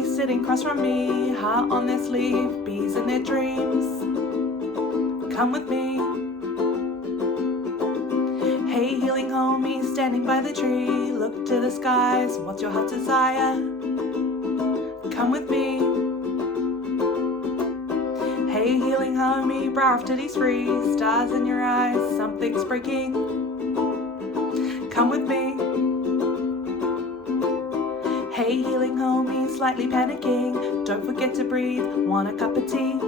homie sitting across from me, heart on their sleeve, bees in their dreams. Come with me. Hey, healing homie standing by the tree, look to the skies, what's your heart's desire? Come with me. Hey, healing homie, brow off titties free, stars in your eyes, something's breaking. Come with me. Hey, healing homie, slightly panicking, don't forget to breathe, want a cup of tea?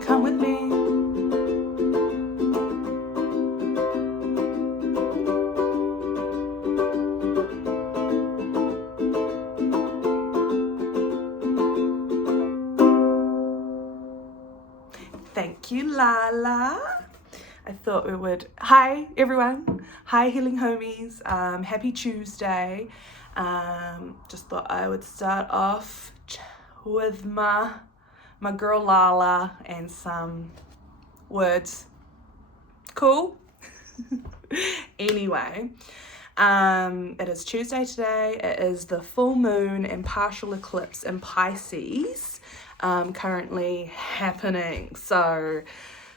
Come with me. Thank you, Lala. I thought we would. Hi, everyone. Hi, healing homies. Happy Tuesday. Just thought I would start off with my girl Lala and some words. Cool? Anyway, it is Tuesday today. It is the full moon and partial eclipse in Pisces currently happening. So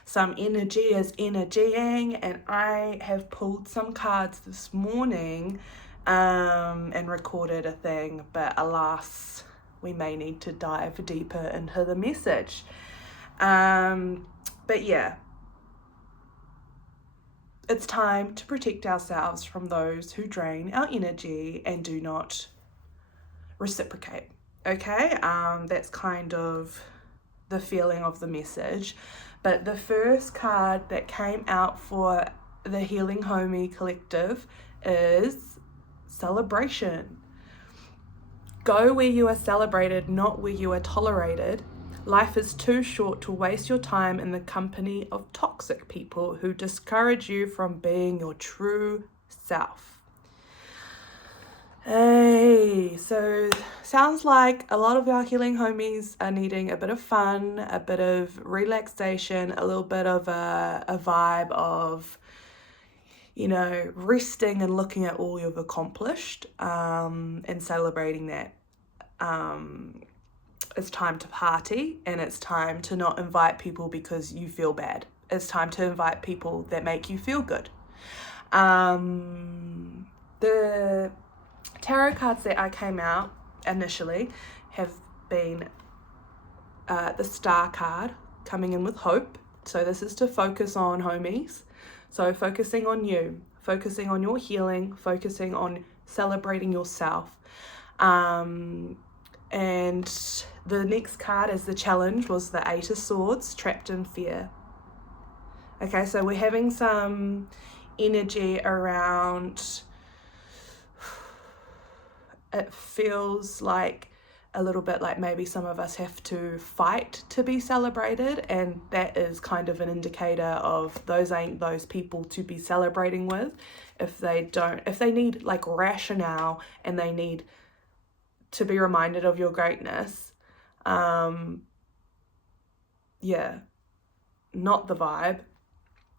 some energy is energying, and I have pulled some cards this morning and recorded a thing, but alas, we may need to dive deeper into the message. But yeah, it's time to protect ourselves from those who drain our energy and do not reciprocate. Okay, that's kind of the feeling of the message. But the first card that came out for the Healing Homie Collective is celebration. Go where you are celebrated, not where you are tolerated. Life is too short to waste your time in the company of toxic people who discourage you from being your true self. Hey, so sounds like a lot of our healing homies are needing a bit of fun, a bit of relaxation, a little bit of a vibe of, you know, resting and looking at all you've accomplished and celebrating that. It's time to party, and it's time to not invite people because you feel bad. It's time to invite people that make you feel good. The tarot cards that I came out initially have been the Star card coming in with hope. So this is to focus on homies. So focusing on you, focusing on your healing, focusing on celebrating yourself. And the next card as the challenge was the Eight of Swords, trapped in fear. Okay, so we're having some energy around, it feels like a little bit like maybe some of us have to fight to be celebrated, and that is kind of an indicator of those ain't those people to be celebrating with. If they need like rationale and they need to be reminded of your greatness, yeah, not the vibe.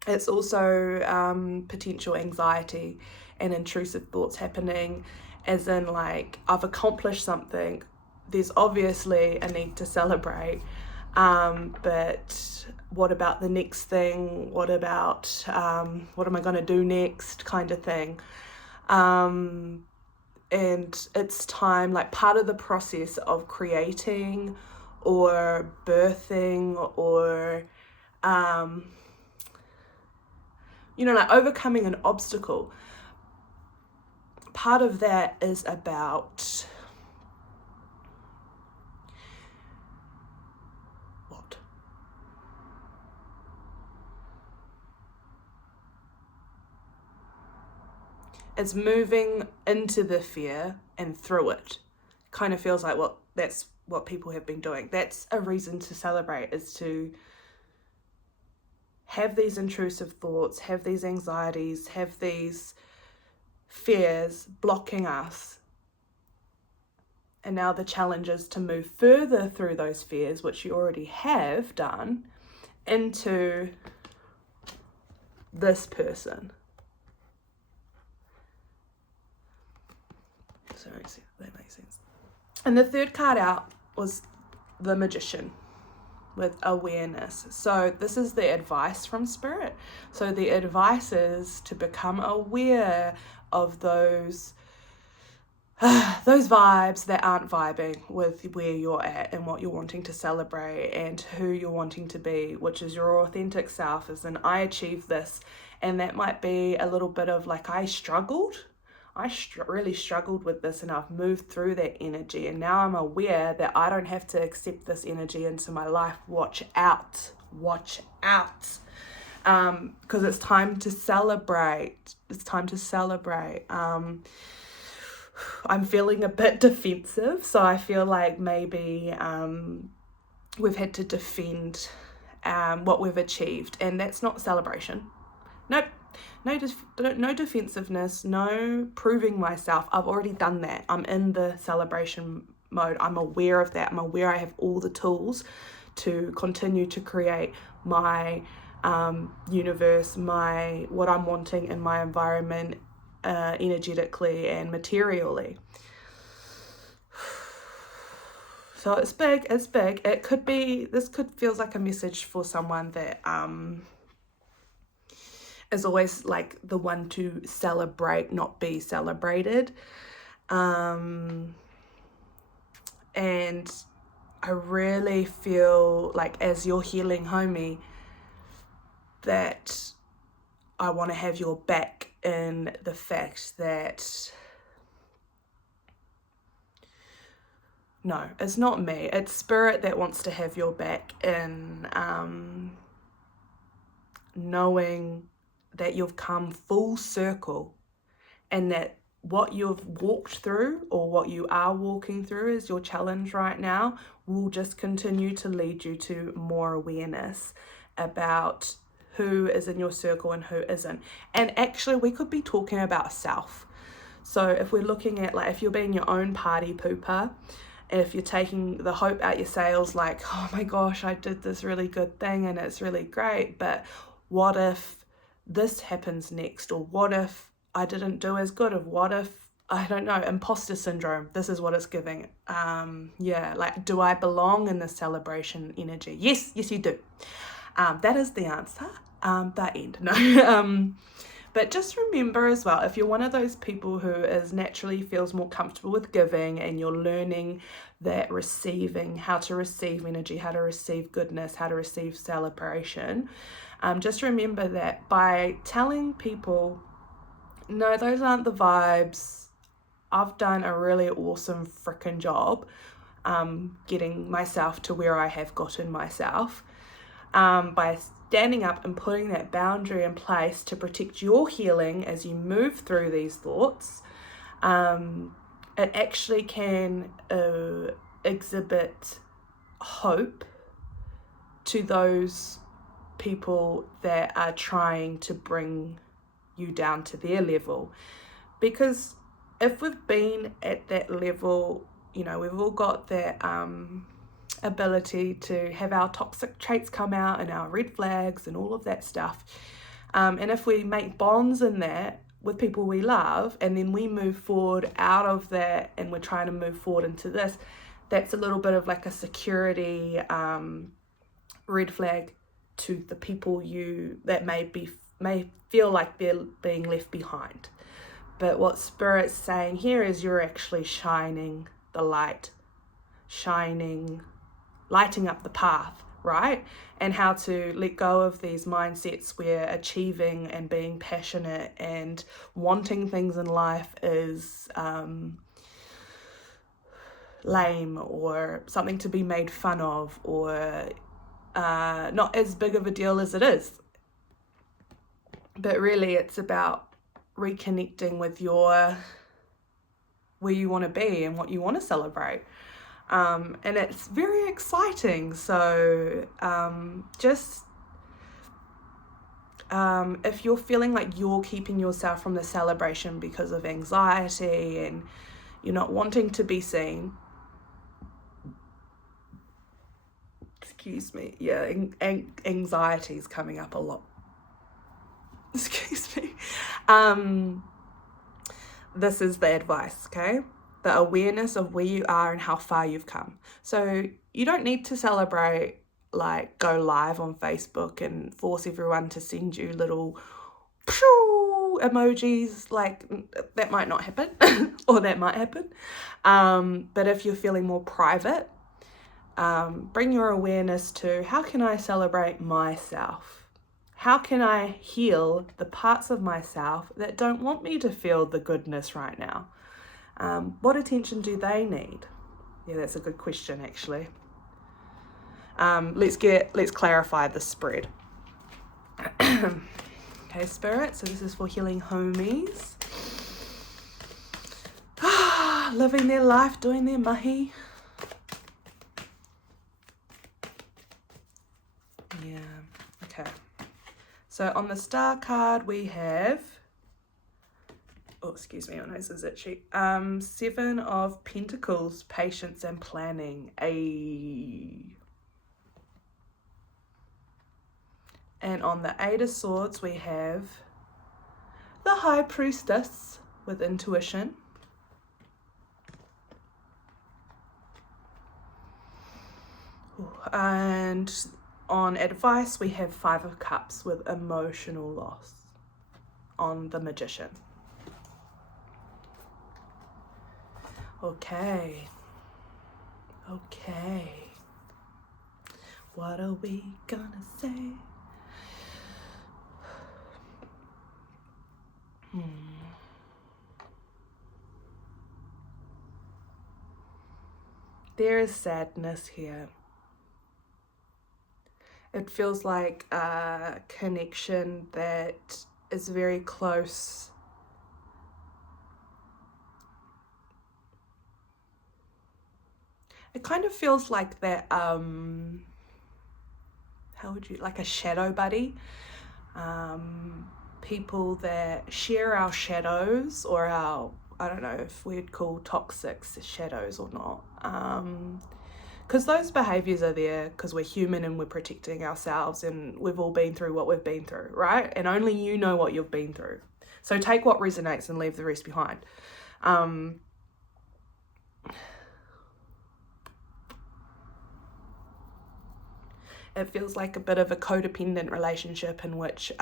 It's also potential anxiety and intrusive thoughts happening, as in like, I've accomplished something, there's obviously a need to celebrate, but what about the next thing? What about what am I going to do next, kind of thing. And it's time, like part of the process of creating or birthing or like overcoming an obstacle. Part of that is about what? It's moving into the fear and through it. Kind of feels like, well, that's what people have been doing. That's a reason to celebrate, is to have these intrusive thoughts, have these anxieties, have these fears blocking us. And now the challenge is to move further through those fears, which you already have done, into this person. So that makes sense. And the third card out was the Magician with awareness. So this is the advice from Spirit. So the advice is to become aware of those vibes that aren't vibing with where you're at and what you're wanting to celebrate and who you're wanting to be, which is your authentic self. As in, I achieved this, and that might be a little bit of like, I really struggled with this, and I've moved through that energy, and now I'm aware that I don't have to accept this energy into my life. Watch out, because it's time to celebrate. I'm feeling a bit defensive, so I feel like maybe we've had to defend what we've achieved, and that's not celebration. Nope. No defensiveness, no proving myself. I've already done that. I'm in the celebration mode. I'm aware of that. I'm aware I have all the tools to continue to create my universe, what I'm wanting in my environment, energetically and materially. So it's big. This could feels like a message for someone that is always like the one to celebrate, not be celebrated. And I really feel like, as your healing homie, that I want to have your back in the fact that no, it's not me. It's Spirit that wants to have your back in knowing that you've come full circle, and that what you've walked through, or what you are walking through is your challenge right now, will just continue to lead you to more awareness about who is in your circle and who isn't. And actually, we could be talking about self. So if we're looking at, like, if you're being your own party pooper, if you're taking the hope out your sails, like, oh my gosh, I did this really good thing and it's really great, but what if this happens next? Or what if I didn't do as good? Or what if, I don't know, imposter syndrome? This is what it's giving. Like, do I belong in the celebration energy? Yes, you do. That is the answer. The end. No. But just remember as well, if you're one of those people who is naturally feels more comfortable with giving, and you're learning that receiving, how to receive energy, how to receive goodness, how to receive celebration, just remember that by telling people, no, those aren't the vibes, I've done a really awesome freaking job getting myself to where I have gotten myself, by standing up and putting that boundary in place to protect your healing as you move through these thoughts, it actually can exhibit hope to those people that are trying to bring you down to their level. Because if we've been at that level, you know, we've all got that ability to have our toxic traits come out and our red flags and all of that stuff. And if we make bonds in that with people we love, and then we move forward out of that and we're trying to move forward into this, that's a little bit of like a security red flag to the people that may feel like they're being left behind. But what Spirit's saying here is you're actually shining the light, lighting up the path, right? And how to let go of these mindsets where achieving and being passionate and wanting things in life is lame, or something to be made fun of, or not as big of a deal as it is. But really, it's about reconnecting with where you want to be and what you want to celebrate. And it's very exciting. So if you're feeling like you're keeping yourself from the celebration because of anxiety and you're not wanting to be seen, excuse me, yeah, anxiety is coming up a lot. Excuse me. This is the advice, okay? the awareness of where you are and how far you've come. So you don't need to celebrate, like go live on Facebook and force everyone to send you little emojis. Like that might not happen or that might happen. But if you're feeling more private, bring your awareness to, how can I celebrate myself? How can I heal the parts of myself that don't want me to feel the goodness right now? What attention do they need? Yeah, that's a good question, actually. Let's clarify the spread. Okay, Spirit, so this is for healing homies. Living their life, doing their mahi. Yeah, okay. So on the star card we have, oh, excuse me, my nose is itchy. 7 of Pentacles, patience and planning. And on the 8 of Swords we have the High Priestess with intuition. And on advice we have 5 of Cups with emotional loss on the Magician. Okay. What are we gonna say? There is sadness here. It feels like a connection that is very close. It kind of feels like that, how would you, like a shadow buddy? People that share our shadows, or our, I don't know if we'd call toxic shadows or not. Because those behaviors are there because we're human and we're protecting ourselves, and we've all been through what we've been through, right? And only you know what you've been through. So take what resonates and leave the rest behind. It feels like a bit of a codependent relationship in which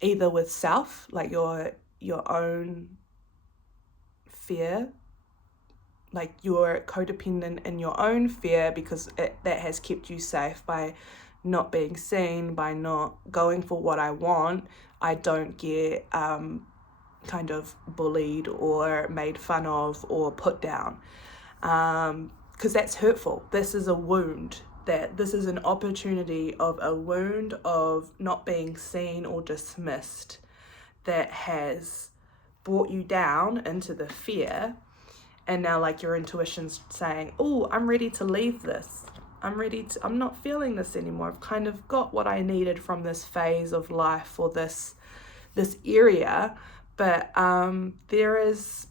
either with self, like your own fear, like you're codependent in your own fear because that has kept you safe by not being seen, by not going for what I want. I don't get kind of bullied or made fun of or put down, because that's hurtful. This is a wound. This is an opportunity of a wound of not being seen or dismissed that has brought you down into the fear. And now like your intuition's saying, oh, I'm ready to leave this. I'm not feeling this anymore. I've kind of got what I needed from this phase of life or this area. But there is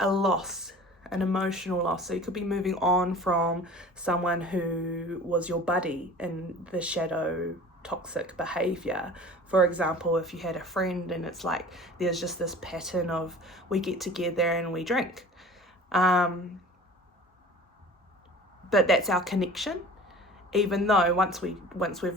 a loss, an emotional loss. So you could be moving on from someone who was your buddy in the shadow toxic behavior. For example, if you had a friend and it's like there's just this pattern of we get together and we drink, but that's our connection. Even though once we're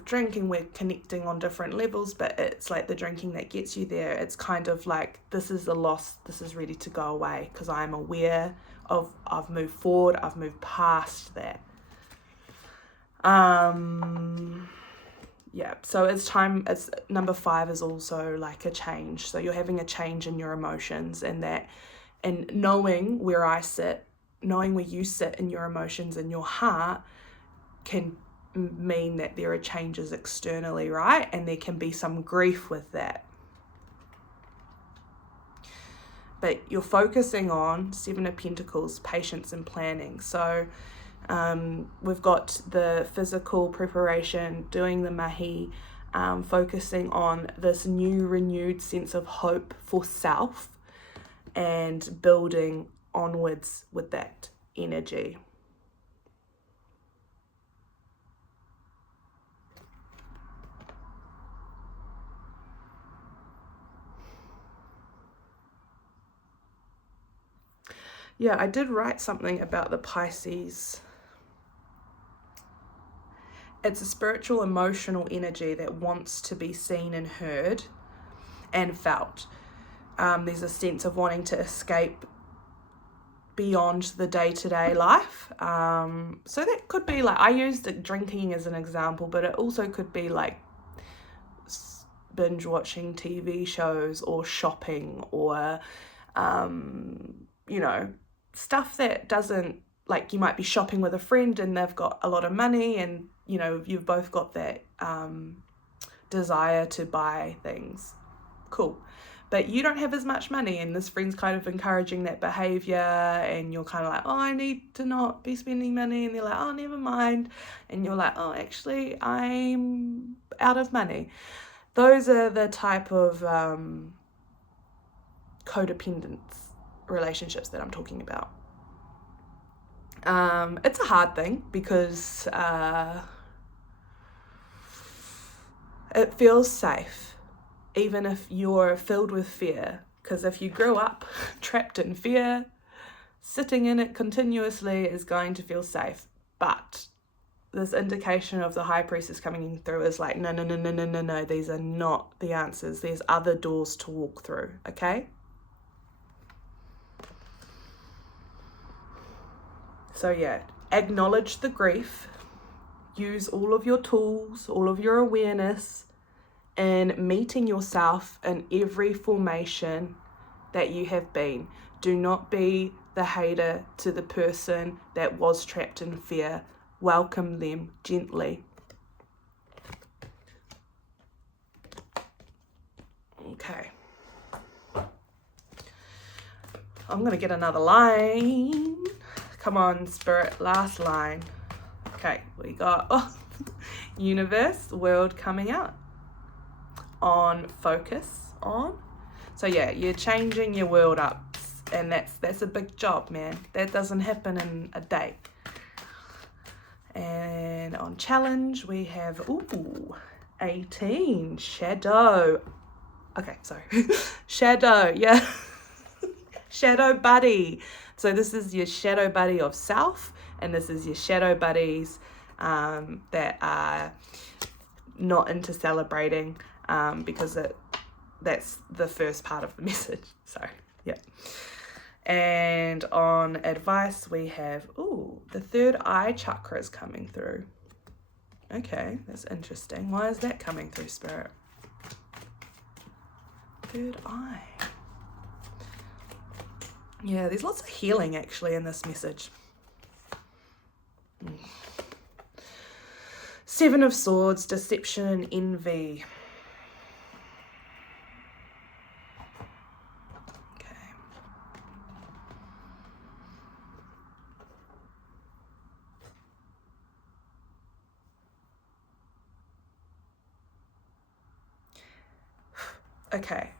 drinking, we're connecting on different levels, but it's like the drinking that gets you there. It's kind of like, this is a loss, this is ready to go away because I'm aware of, I've moved forward, I've moved past that. Yeah, so it's time. It's number 5 is also like a change. So you're having a change in your emotions, and knowing where I sit, knowing where you sit in your emotions and your heart can mean that there are changes externally, right? And there can be some grief with that. But you're focusing on 7 of Pentacles, patience and planning. So we've got the physical preparation, doing the mahi, focusing on this new renewed sense of hope for self and building onwards with that energy. Yeah, I did write something about the Pisces. It's a spiritual, emotional energy that wants to be seen and heard and felt. There's a sense of wanting to escape beyond the day-to-day life. So that could be like, I used drinking as an example, but it also could be like binge watching TV shows or shopping or, you know, stuff that doesn't, like you might be shopping with a friend and they've got a lot of money and, you know, you've both got that desire to buy things. Cool. But you don't have as much money and this friend's kind of encouraging that behavior and you're kind of like, oh, I need to not be spending money. And they're like, oh, never mind. And you're like, oh, actually, I'm out of money. Those are the type of codependence relationships that I'm talking about. It's a hard thing because it feels safe. Even if you're filled with fear, because if you grew up trapped in fear, sitting in it continuously is going to feel safe. But this indication of the High Priestess coming through is like, no, these are not the answers. There's other doors to walk through, okay? So yeah, acknowledge the grief, use all of your tools, all of your awareness, and meeting yourself in every formation that you have been. Do not be the hater to the person that was trapped in fear. Welcome them gently. Okay. I'm going to get another line. Come on, Spirit, last line. Okay, we got universe, world coming out. On focus on. So yeah, you're changing your world up and that's a big job, man. That doesn't happen in a day. And on challenge we have 18 shadow. Okay, sorry. Shadow, yeah. Shadow buddy. So this is your shadow buddy of self and this is your shadow buddies that are not into celebrating. Because that's the first part of the message. So, yeah. And on advice, we have, the third eye chakra is coming through. Okay, that's interesting. Why is that coming through, Spirit? Third eye. Yeah, there's lots of healing actually in this message. Seven of Swords, deception and envy. Okay.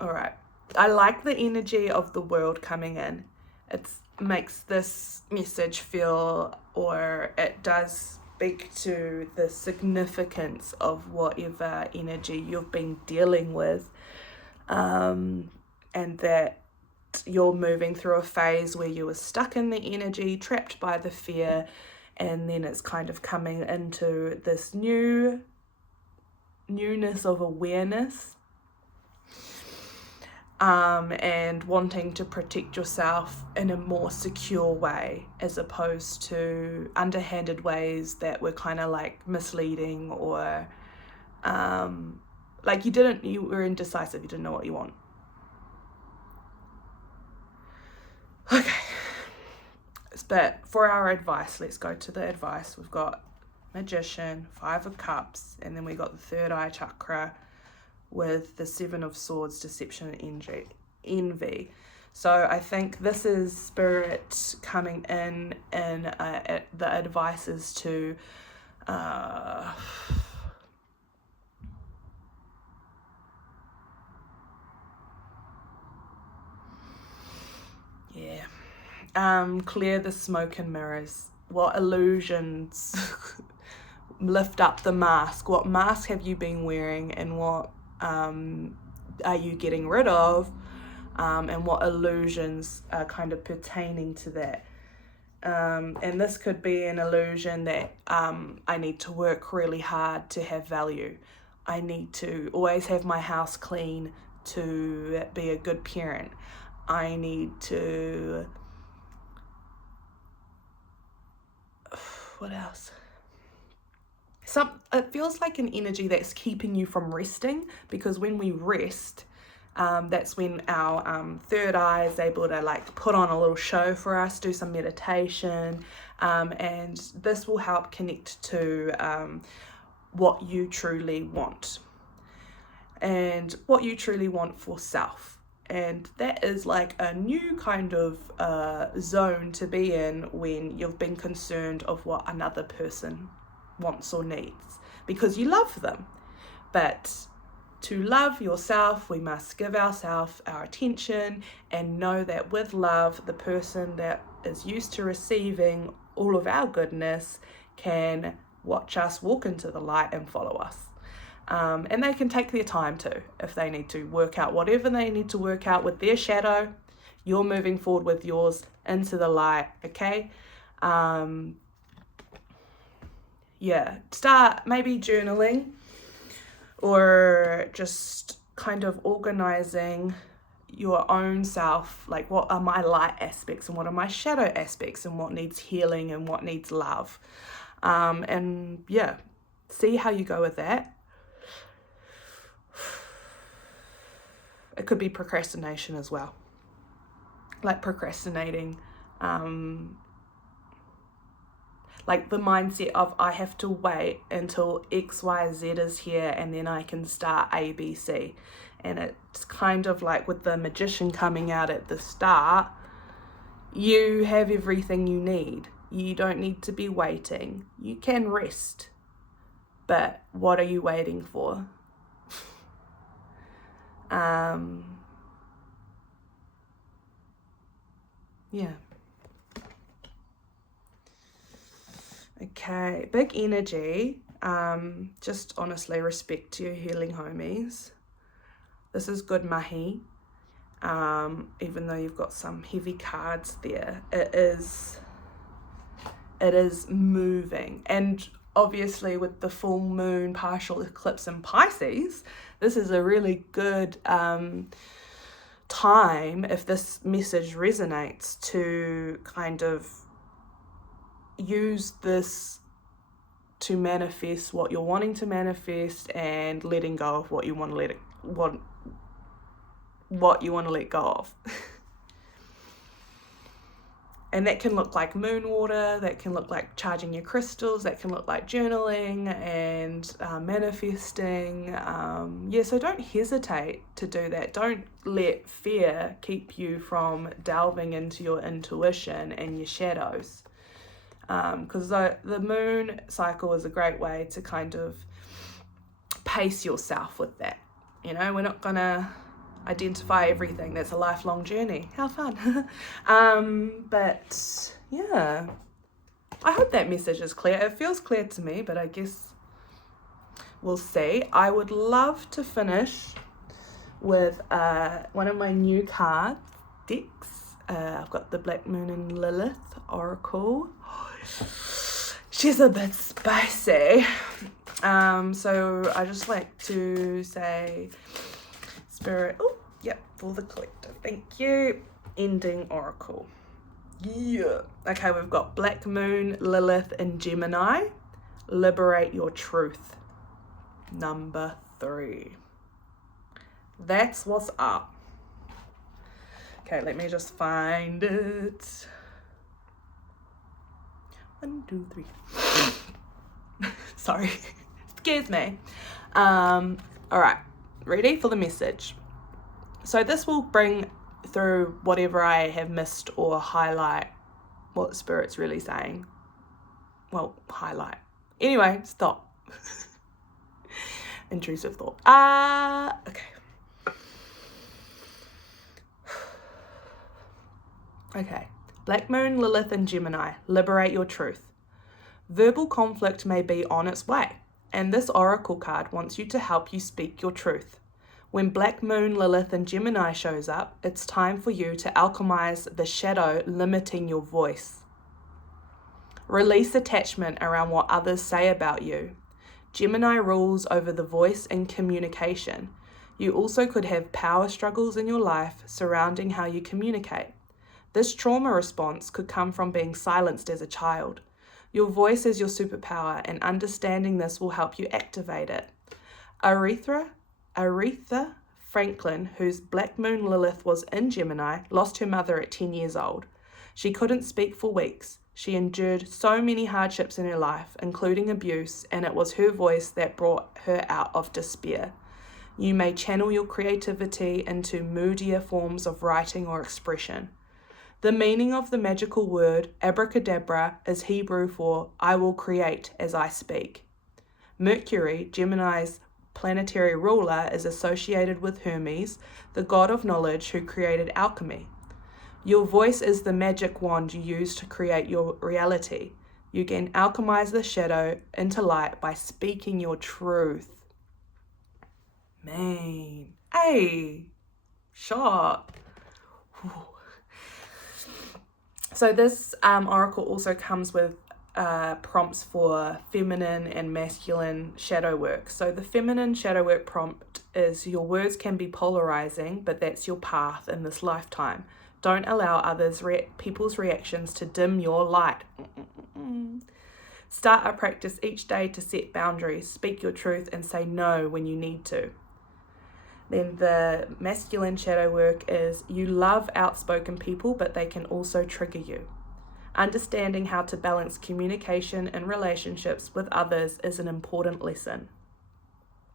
All right. I like the energy of the world coming in. It makes this message feel, or it does speak to the significance of whatever energy you've been dealing with, and that you're moving through a phase where you were stuck in the energy, trapped by the fear, and then it's kind of coming into this newness of awareness, and wanting to protect yourself in a more secure way as opposed to underhanded ways that were kind of like misleading or like you were indecisive, you didn't know what you want. Okay, but for our advice, let's go to the advice. We've got Magician, Five of Cups, and then we got the third eye chakra with the Seven of Swords, deception and envy. So I think this is Spirit coming in and the advice is to clear the smoke and mirrors. What illusions? Lift up the mask. What mask have you been wearing and what are you getting rid of? and what illusions are kind of pertaining to that. And this could be an illusion that I need to work really hard to have value. I need to always have my house clean to be a good parent. I need to... What else? It feels like an energy that's keeping you from resting, because when we rest, that's when our third eye is able to like put on a little show for us, do some meditation, and this will help connect to what you truly want and what you truly want for self. And that is like a new kind of zone to be in when you've been concerned of what another person wants or needs, because you love them. But to love yourself, we must give ourselves our attention and know that with love, the person that is used to receiving all of our goodness can watch us walk into the light and follow us. And they can take their time too. If they need to work out whatever they need to work out with their shadow, you're moving forward with yours into the light, okay? Start maybe journaling, or just kind of organizing your own self, like what are my light aspects and what are my shadow aspects, and what needs healing and what needs love. See how you go with that. It could be procrastination as well, like procrastinating, like the mindset of I have to wait until XYZ is here and then I can start ABC. And it's kind of like with the magician coming out at the start, you have everything you need. You don't need to be waiting. You can rest. But what are you waiting for? Okay, big energy. Just honestly respect to your healing homies. This is good mahi. Even though you've got some heavy cards there, it is moving. And obviously with the full moon partial eclipse in Pisces, this is a really good time, if this message resonates, to kind of use this to manifest what you're wanting to manifest, and letting go of what you want to let go of. And that can look like moon water, that can look like charging your crystals, that can look like journaling and manifesting. So don't hesitate to do that. Don't let fear keep you from delving into your intuition and your shadows. Because the moon cycle is a great way to kind of pace yourself with that. You know, we're not going to identify everything. That's a lifelong journey. How fun. But yeah, I hope that message is clear. It feels clear to me, but I guess we'll see. I would love to finish with one of my new card decks. I've got the Black Moon and Lilith Oracle. She's a bit spicy. So I just like to say, Spirit, for the collective, thank you. Ending Oracle. Yeah. Okay, we've got Black Moon, Lilith, and Gemini. Liberate your truth. Number 3. That's what's up. Okay, let me just find it. 1, 2, 3. Sorry, scares me. All right, ready for the message. So this will bring through whatever I have missed, or highlight what Spirit's really saying. Well, highlight. Anyway, stop. Intrusive thought. Okay. Okay. Black Moon, Lilith, and Gemini. Liberate your truth. Verbal conflict may be on its way, and this oracle card wants you to help you speak your truth. When Black Moon Lilith in Gemini shows up, it's time for you to alchemize the shadow limiting your voice. Release attachment around what others say about you. Gemini rules over the voice and communication. You also could have power struggles in your life surrounding how you communicate. This trauma response could come from being silenced as a child. Your voice is your superpower, and understanding this will help you activate it. Aretha Franklin, whose Black Moon Lilith was in Gemini, lost her mother at 10 years old. She couldn't speak for weeks. She endured so many hardships in her life, including abuse, and it was her voice that brought her out of despair. You may channel your creativity into moodier forms of writing or expression. The meaning of the magical word abracadabra is Hebrew for I will create as I speak. Mercury, Gemini's planetary ruler, is associated with Hermes, the god of knowledge who created alchemy. Your voice is the magic wand you use to create your reality. You can alchemize the shadow into light by speaking your truth. Man, hey, sharp. So this oracle also comes with prompts for feminine and masculine shadow work. So the feminine shadow work prompt is your words can be polarizing, but that's your path in this lifetime. Don't allow people's reactions to dim your light. Start a practice each day to set boundaries, speak your truth, and say no when you need to. Then the masculine shadow work is you love outspoken people, but they can also trigger you. Understanding how to balance communication and relationships with others is an important lesson.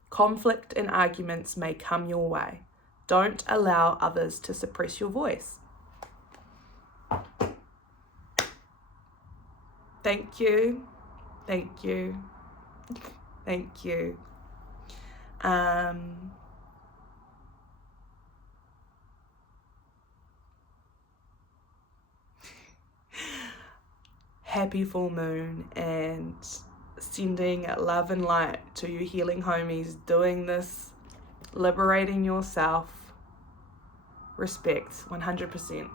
Conflict and arguments may come your way. Don't allow others to suppress your voice. Thank you. Thank you. Thank you. Happy full moon, and sending love and light to you healing homies doing this, liberating yourself. Respect, 100%.